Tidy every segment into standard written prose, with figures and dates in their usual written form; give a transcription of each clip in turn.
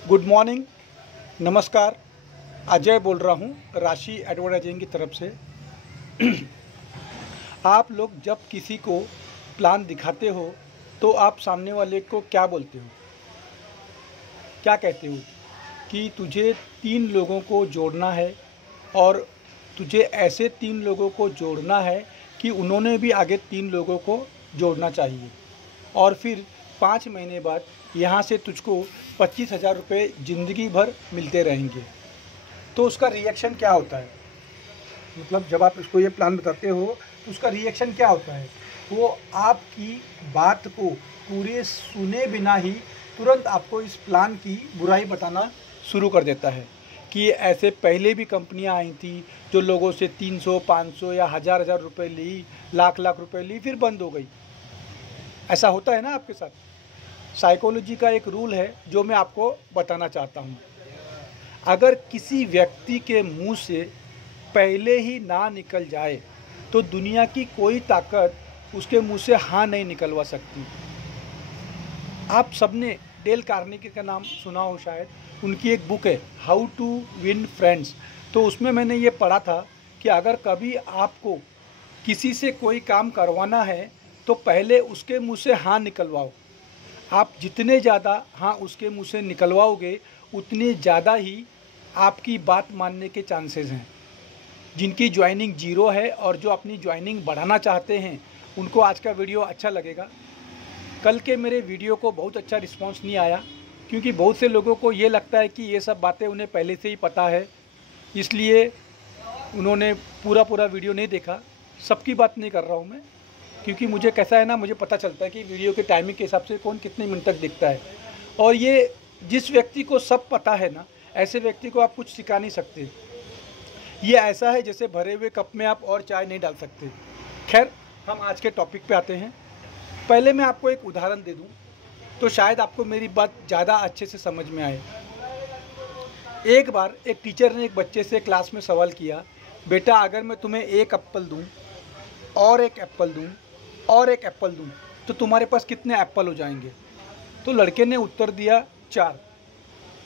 Good morning, नमस्कार। अजय बोल रहा हूँ राशि एडवर्टाइजिंग की तरफ से। आप लोग जब किसी को प्लान दिखाते हो तो आप सामने वाले को क्या बोलते हो, क्या कहते हो कि तुझे 3 लोगों को जोड़ना है और तुझे ऐसे 3 लोगों को जोड़ना है कि उन्होंने भी आगे 3 लोगों को जोड़ना चाहिए और फिर 5 महीने बाद यहाँ से तुझको 25,000 रुपये ज़िंदगी भर मिलते रहेंगे। तो उसका रिएक्शन क्या होता है? मतलब जब आप इसको ये प्लान बताते हो तो उसका रिएक्शन क्या होता है? वो आपकी बात को पूरे सुने बिना ही तुरंत आपको इस प्लान की बुराई बताना शुरू कर देता है कि ऐसे पहले भी कंपनियां आई थी जो लोगों से 300, 500 या हज़ार रुपये ली, लाख रुपए ली, फिर बंद हो गई। ऐसा होता है ना आपके साथ? साइकोलॉजी का एक रूल है जो मैं आपको बताना चाहता हूँ। अगर किसी व्यक्ति के मुंह से पहले ही ना निकल जाए तो दुनिया की कोई ताकत उसके मुंह से हाँ नहीं निकलवा सकती। आप सबने डेल कार्नेगी का नाम सुना हो शायद। उनकी एक बुक है हाउ टू विन फ्रेंड्स। तो उसमें मैंने ये पढ़ा था कि अगर कभी आपको किसी से कोई काम करवाना है तो पहले उसके मुंह से हाँ निकलवाओ। आप जितने ज़्यादा हाँ उसके मुंह से निकलवाओगे उतने ज़्यादा ही आपकी बात मानने के चांसेस हैं। जिनकी ज्वाइनिंग 0 है और जो अपनी ज्वाइनिंग बढ़ाना चाहते हैं उनको आज का वीडियो अच्छा लगेगा। कल के मेरे वीडियो को बहुत अच्छा रिस्पांस नहीं आया क्योंकि बहुत से लोगों को ये लगता है कि ये सब बातें उन्हें पहले से ही पता है, इसलिए उन्होंने पूरा वीडियो नहीं देखा। सबकी बात नहीं कर रहा हूँ मैं, क्योंकि मुझे कैसा है ना, मुझे पता चलता है कि वीडियो के टाइमिंग के हिसाब से कौन कितने मिनट तक दिखता है। और ये जिस व्यक्ति को सब पता है ना, ऐसे व्यक्ति को आप कुछ सिखा नहीं सकते। ये ऐसा है जैसे भरे हुए कप में आप और चाय नहीं डाल सकते। खैर, हम आज के टॉपिक पे आते हैं। पहले मैं आपको एक उदाहरण दे दूं तो शायद आपको मेरी बात ज़्यादा अच्छे से समझ में आए। एक बार एक टीचर ने एक बच्चे से क्लास में सवाल किया, बेटा अगर मैं तुम्हें एक एप्पल दूँ और एक एप्पल दूँ और एक एप्पल दूँ तो तुम्हारे पास कितने एप्पल हो जाएंगे? तो लड़के ने उत्तर दिया 4।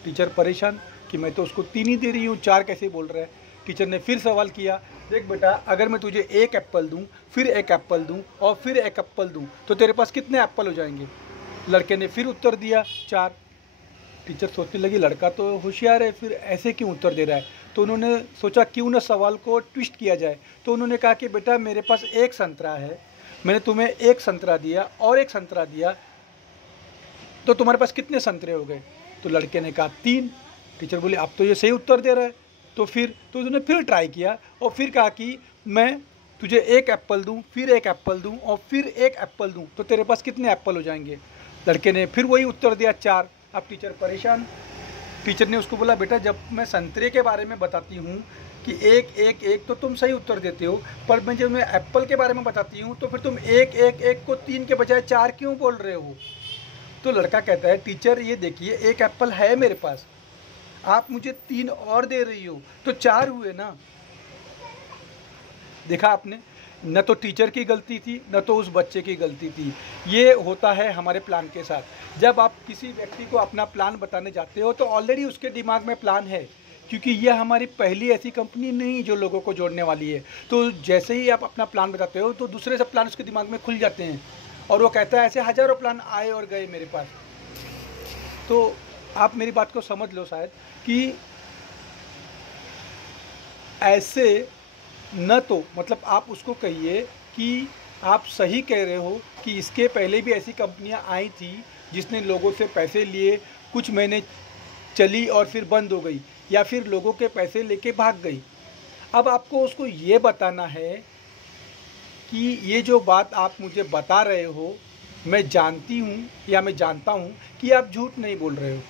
टीचर परेशान कि मैं तो उसको 3 ही दे रही हूँ, 4 कैसे बोल रहा है? टीचर ने फिर सवाल किया, देख बेटा अगर मैं तुझे एक एप्पल दूँ, फिर एक एप्पल दूँ और फिर एक एप्पल दूँ तो तेरे पास कितने एप्पल हो जाएंगे? लड़के ने फिर उत्तर दिया 4। टीचर सोचने लगी लड़का तो होशियार है, फिर ऐसे क्यों उत्तर दे रहा है? तो उन्होंने सोचा क्यों ना सवाल को ट्विस्ट किया जाए। तो उन्होंने कहा कि बेटा मेरे पास एक संतरा है, मैंने तुम्हें एक संतरा दिया और एक संतरा दिया, तो तुम्हारे पास कितने संतरे हो गए? तो लड़के ने कहा 3। टीचर बोले अब तो ये सही उत्तर दे रहा है। तो उन्होंने फिर ट्राई किया और फिर कहा कि मैं तुझे एक एप्पल दूं, फिर एक एप्पल दूं और फिर एक एप्पल दूं तो तेरे पास कितने एप्पल हो जाएंगे? लड़के ने फिर वही उत्तर दिया 4। अब टीचर परेशान। टीचर ने उसको बोला बेटा जब मैं संतरे के बारे में बताती हूँ कि एक एक एक तो तुम सही उत्तर देते हो, पर मैं जब मैं एप्पल के बारे में बताती हूँ तो फिर तुम एक एक एक को 3 के बजाय 4 क्यों बोल रहे हो? तो लड़का कहता है टीचर ये देखिए एक एप्पल है मेरे पास, आप मुझे 3 और दे रही हो तो 4 हुए ना। देखा आपने, न तो टीचर की गलती थी न तो उस बच्चे की गलती थी। ये होता है हमारे प्लान के साथ। जब आप किसी व्यक्ति को अपना प्लान बताने जाते हो तो ऑलरेडी उसके दिमाग में प्लान है, क्योंकि यह हमारी पहली ऐसी कंपनी नहीं जो लोगों को जोड़ने वाली है। तो जैसे ही आप अपना प्लान बताते हो तो दूसरे सब प्लान उसके दिमाग में खुल जाते हैं और वो कहता है ऐसे हज़ारों प्लान आए और गए मेरे पास। तो आप मेरी बात को समझ लो शायद कि ऐसे न तो मतलब आप उसको कहिए कि आप सही कह रहे हो कि इसके पहले भी ऐसी कंपनियां आई थी जिसने लोगों से पैसे लिए, कुछ महीने चली और फिर बंद हो गई या फिर लोगों के पैसे लेके भाग गई। अब आपको उसको ये बताना है कि ये जो बात आप मुझे बता रहे हो मैं जानती हूँ या मैं जानता हूँ कि आप झूठ नहीं बोल रहे हो,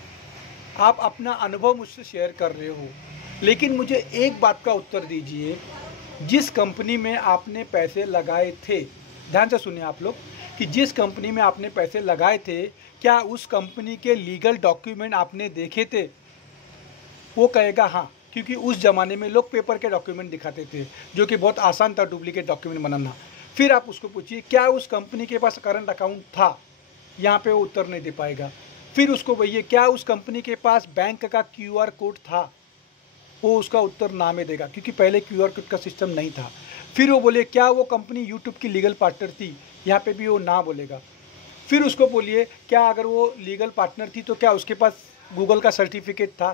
आप अपना अनुभव मुझसे शेयर कर रहे हो, लेकिन मुझे एक बात का उत्तर दीजिए, जिस कंपनी में आपने पैसे लगाए थे, ध्यान से सुनिए आप लोग, कि जिस कंपनी में आपने पैसे लगाए थे क्या उस कंपनी के लीगल डॉक्यूमेंट आपने देखे थे? वो कहेगा हाँ, क्योंकि उस ज़माने में लोग पेपर के डॉक्यूमेंट दिखाते थे जो कि बहुत आसान था डुप्लीकेट डॉक्यूमेंट बनाना। फिर आप उसको पूछिए क्या उस कंपनी के पास करंट अकाउंट था? यहाँ पे वो उत्तर नहीं दे पाएगा। फिर उसको भैया क्या उस कंपनी के पास बैंक का QR कोड था, वो उसका उत्तर ना में देगा, क्योंकि पहले QR कोड का सिस्टम नहीं था। फिर वो बोले क्या वो कंपनी यूट्यूब की लीगल पार्टनर थी, यहाँ पे भी वो ना बोलेगा। फिर उसको बोलिए क्या अगर वो लीगल पार्टनर थी तो क्या उसके पास गूगल का सर्टिफिकेट था,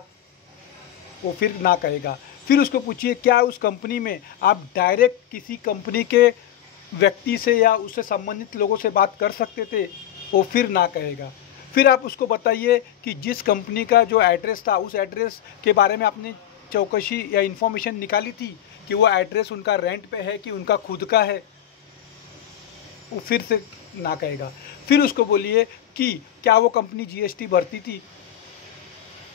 वो फिर ना कहेगा। फिर उसको पूछिए क्या उस कंपनी में आप डायरेक्ट किसी कंपनी के व्यक्ति से या उससे संबंधित लोगों से बात कर सकते थे, वो फिर ना कहेगा। फिर आप उसको बताइए कि जिस कंपनी का जो एड्रेस था उस एड्रेस के बारे में आपने चौकसी या इन्फॉर्मेशन निकाली थी कि वो एड्रेस उनका रेंट पे है कि उनका खुद का है, वो फिर से ना कहेगा। फिर उसको बोलिए कि क्या वो कंपनी GST भरती थी।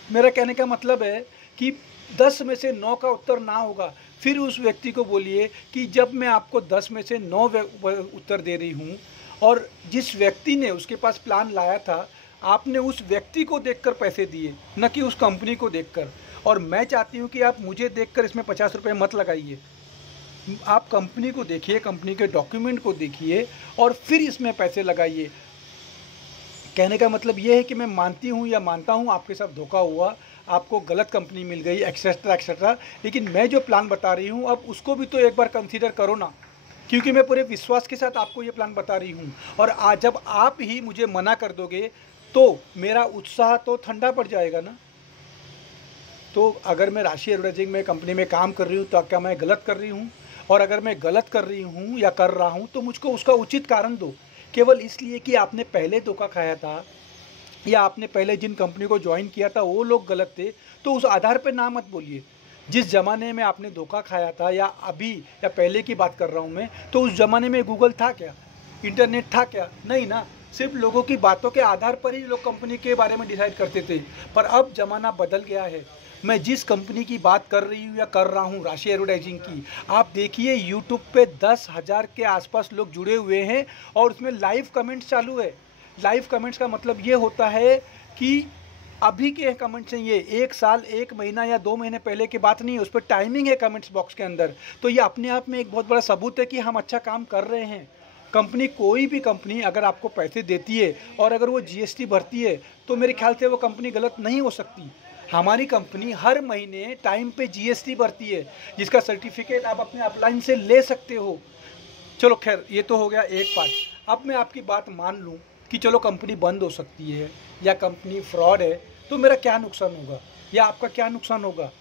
मेरा कहने का मतलब है कि 10 में से 9 का उत्तर ना होगा। फिर उस व्यक्ति को बोलिए कि जब मैं आपको 10 में से 9 उत्तर दे रही हूँ और जिस व्यक्ति ने उसके पास प्लान लाया था आपने उस व्यक्ति को देखकर पैसे दिए, न कि उस कंपनी को देखकर। और मैं चाहती हूँ कि आप मुझे देखकर इसमें 50 रुपये मत लगाइए, आप कंपनी को देखिए, कंपनी के डॉक्यूमेंट को देखिए और फिर इसमें पैसे लगाइए। कहने का मतलब ये है कि मैं मानती हूँ या मानता हूँ आपके साथ धोखा हुआ, आपको गलत कंपनी मिल गई, एक्सेट्रा एक्सेट्रा, लेकिन मैं जो प्लान बता रही हूँ अब उसको भी तो एक बार कंसीडर करो ना, क्योंकि मैं पूरे विश्वास के साथ आपको ये प्लान बता रही हूँ। और आज जब आप ही मुझे मना कर दोगे तो मेरा उत्साह तो ठंडा पड़ जाएगा ना। तो अगर मैं राशि एडवर्टाइजिंग में कंपनी में काम कर रही हूँ तो क्या मैं गलत कर रही हूँ? और अगर मैं गलत कर रही हूँ या कर रहा हूँ तो मुझको उसका उचित कारण दो। केवल इसलिए कि आपने पहले धोखा खाया था या आपने पहले जिन कंपनी को ज्वाइन किया था वो लोग गलत थे, तो उस आधार पर ना मत बोलिए। जिस ज़माने में आपने धोखा खाया था या अभी या पहले की बात कर रहा हूँ मैं, तो उस ज़माने में गूगल था क्या, इंटरनेट था क्या? नहीं ना। सिर्फ लोगों की बातों के आधार पर ही लोग कंपनी के बारे में डिसाइड करते थे। पर अब ज़माना बदल गया है। मैं जिस कंपनी की बात कर रही हूँ या कर रहा हूँ राशि एडवर्टाइजिंग की, आप देखिए यूट्यूब पे 10,000 के आसपास लोग जुड़े हुए हैं और उसमें लाइव कमेंट्स चालू है। लाइव कमेंट्स का मतलब ये होता है कि अभी के कमेंट्स हैं, ये 1 साल 1 महीना या 2 महीने पहले की बात नहीं है, उस पर टाइमिंग है कमेंट्स बॉक्स के अंदर। तो ये अपने आप में एक बहुत बड़ा सबूत है कि हम अच्छा काम कर रहे हैं। कंपनी, कोई भी कंपनी अगर आपको पैसे देती है और अगर वो GST भरती है तो मेरे ख्याल से वो कंपनी गलत नहीं हो सकती। हमारी कंपनी हर महीने टाइम पे GST भरती है, जिसका सर्टिफिकेट आप अपने अपलाइन से ले सकते हो। चलो खैर, ये तो हो गया एक पार्ट। अब मैं आपकी बात मान लूँ कि चलो कंपनी बंद हो सकती है या कंपनी फ्रॉड है, तो मेरा क्या नुकसान होगा या आपका क्या नुकसान होगा?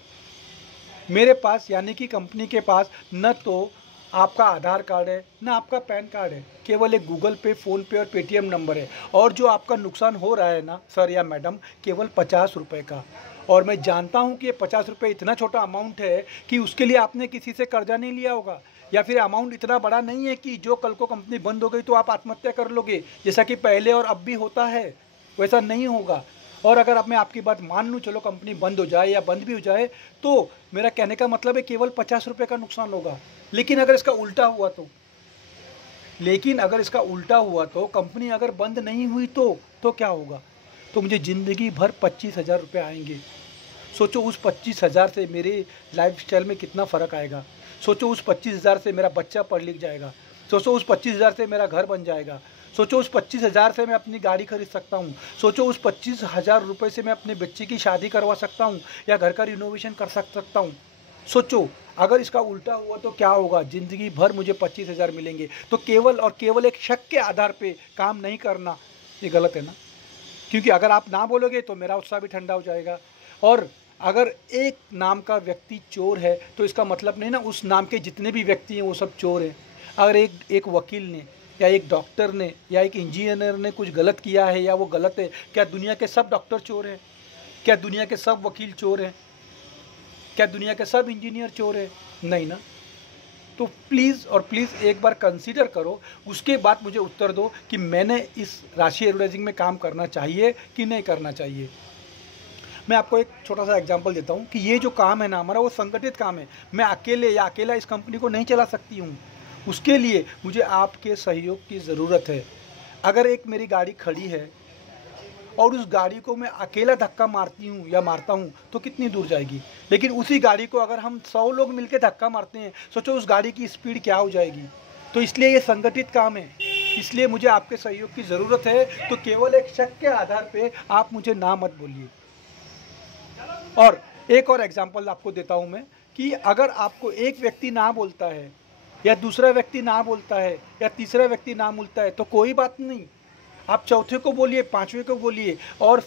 मेरे पास यानी कि कंपनी के पास न तो आपका आधार कार्ड है न आपका पैन कार्ड है, केवल एक गूगल पे, फ़ोनपे और पेटीएम नंबर है। और जो आपका नुकसान हो रहा है ना सर या मैडम, केवल 50 रुपये का। और मैं जानता हूँ कि ये 50 रुपये इतना छोटा अमाउंट है कि उसके लिए आपने किसी से कर्जा नहीं लिया होगा, या फिर अमाउंट इतना बड़ा नहीं है कि जो कल को कंपनी बंद हो गई तो आप आत्महत्या कर लोगे, जैसा कि पहले और अब भी होता है, वैसा नहीं होगा। और अगर अब मैं आपकी बात मान लूँ, चलो कंपनी बंद हो जाए या बंद भी हो जाए, तो मेरा कहने का मतलब है केवल 50 रुपये का नुकसान होगा। लेकिन अगर इसका उल्टा हुआ तो कंपनी अगर बंद नहीं हुई तो क्या होगा? तो मुझे ज़िंदगी भर 25,000 रुपये आएंगे। सोचो उस 25,000 से मेरे लाइफस्टाइल में कितना फ़र्क आएगा। सोचो उस 25,000 से मेरा बच्चा पढ़ लिख जाएगा। सोचो उस 25,000 से मेरा घर बन जाएगा। सोचो उस 25,000 से मैं अपनी गाड़ी खरीद सकता हूँ। सोचो उस 25,000 रुपये से मैं अपने बच्चे की शादी करवा सकता हूँ या घर का रिनोवेशन कर सकता हूँ। सोचो अगर इसका उल्टा हुआ तो क्या होगा? ज़िंदगी भर मुझे 25,000 मिलेंगे। तो केवल और केवल एक शक के आधार पे काम नहीं करना, ये गलत है ना? क्योंकि अगर आप ना बोलोगे तो मेरा उत्साह भी ठंडा हो जाएगा। और अगर एक नाम का व्यक्ति चोर है तो इसका मतलब नहीं ना उस नाम के जितने भी व्यक्ति हैं वो सब चोर हैं। अगर एक वकील ने या एक डॉक्टर ने या एक इंजीनियर ने कुछ गलत किया है या वो गलत है, क्या दुनिया के सब डॉक्टर चोर हैं? क्या दुनिया के सब वकील चोर हैं? क्या दुनिया के सब इंजीनियर चोर हैं? नहीं ना। तो प्लीज़ और प्लीज़ एक बार कंसीडर करो, उसके बाद मुझे उत्तर दो कि मैंने इस राशि एडवर्टाइजिंग में काम करना चाहिए कि नहीं करना चाहिए। मैं आपको एक छोटा सा एग्जांपल देता हूँ कि ये जो काम है ना हमारा, वो संगठित काम है। मैं अकेला इस कंपनी को नहीं चला सकती हूँ। उसके लिए मुझे आपके सहयोग की ज़रूरत है। अगर एक मेरी गाड़ी खड़ी है और उस गाड़ी को मैं अकेला धक्का मारती हूँ या मारता हूँ तो कितनी दूर जाएगी? लेकिन उसी गाड़ी को अगर हम 100 लोग मिलकर धक्का मारते हैं, सोचो उस गाड़ी की स्पीड क्या हो जाएगी। तो इसलिए ये संगठित काम है। इसलिए मुझे आपके सहयोग की ज़रूरत है। तो केवल एक शक के आधार पे आप मुझे ना मत बोलिए। और एक और एग्जांपल आपको देता हूँ मैं कि अगर आपको एक व्यक्ति ना बोलता है या दूसरा व्यक्ति ना बोलता है या तीसरा व्यक्ति ना बोलता है तो कोई बात नहीं, आप चौथे को बोलिए, पांचवें को बोलिए। और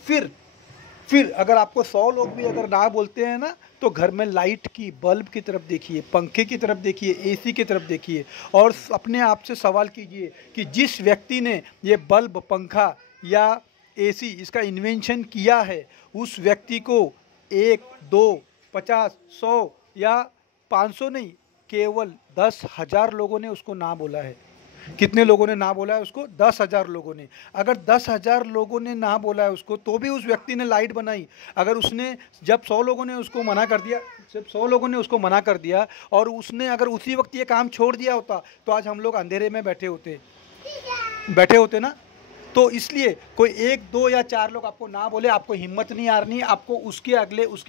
फिर अगर आपको 100 लोग भी अगर ना बोलते हैं ना, तो घर में लाइट की, बल्ब की तरफ देखिए, पंखे की तरफ देखिए, एसी की तरफ देखिए और अपने आप से सवाल कीजिए कि जिस व्यक्ति ने ये बल्ब, पंखा या एसी इसका इन्वेंशन किया है, उस व्यक्ति को 1, 2, 50, 100 या 500 नहीं, केवल 10,000 लोगों ने उसको ना बोला है। कितने लोगों ने ना बोला है उसको? 10,000 लोगों ने। अगर 10,000 लोगों ने ना बोला है उसको, तो भी उस व्यक्ति ने लाइट बनाई। अगर उसने जब 100 लोगों ने उसको मना कर दिया, जब 100 लोगों ने उसको मना कर दिया और उसने अगर उसी वक्त ये काम छोड़ दिया होता, तो आज हम लोग अंधेरे में बैठे होते ना। तो इसलिए कोई 1, 2 या 4 लोग आपको ना बोले, आपको हिम्मत नहीं हारनी, आपको उसके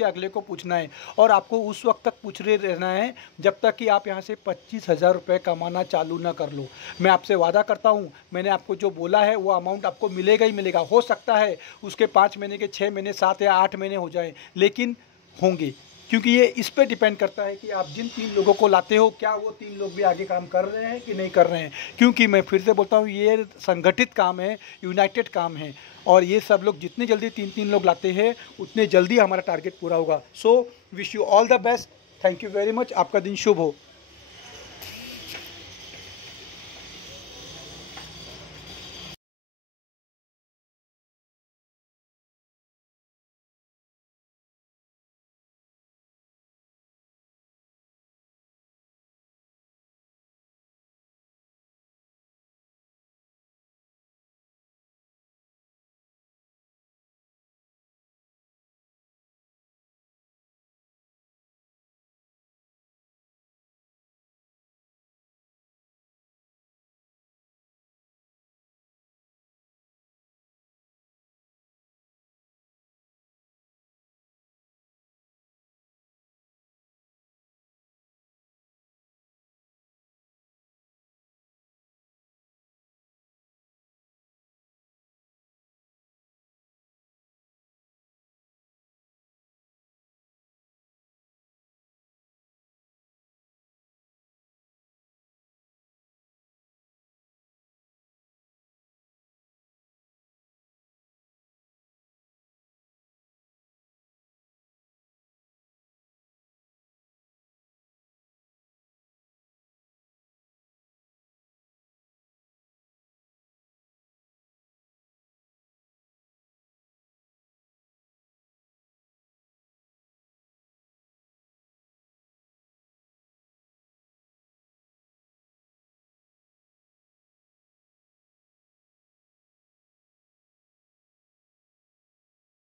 अगले को पूछना है। और आपको उस वक्त तक पूछ रहे रहना है जब तक कि आप यहाँ से 25,000 रुपये कमाना चालू ना कर लो। मैं आपसे वादा करता हूँ, मैंने आपको जो बोला है वो अमाउंट आपको मिलेगा ही मिलेगा। हो सकता है उसके 5 महीने के 6 महीने, 7 या 8 महीने हो जाएँ, लेकिन होंगे। क्योंकि ये इस पे डिपेंड करता है कि आप जिन 3 लोगों को लाते हो, क्या वो 3 लोग भी आगे काम कर रहे हैं कि नहीं कर रहे हैं। क्योंकि मैं फिर से बोलता हूँ, ये संगठित काम है, यूनाइटेड काम है और ये सब लोग जितने जल्दी 3-3 लोग लाते हैं, उतने जल्दी हमारा टारगेट पूरा होगा। So wish you all the best. Thank you very much. आपका दिन शुभ हो।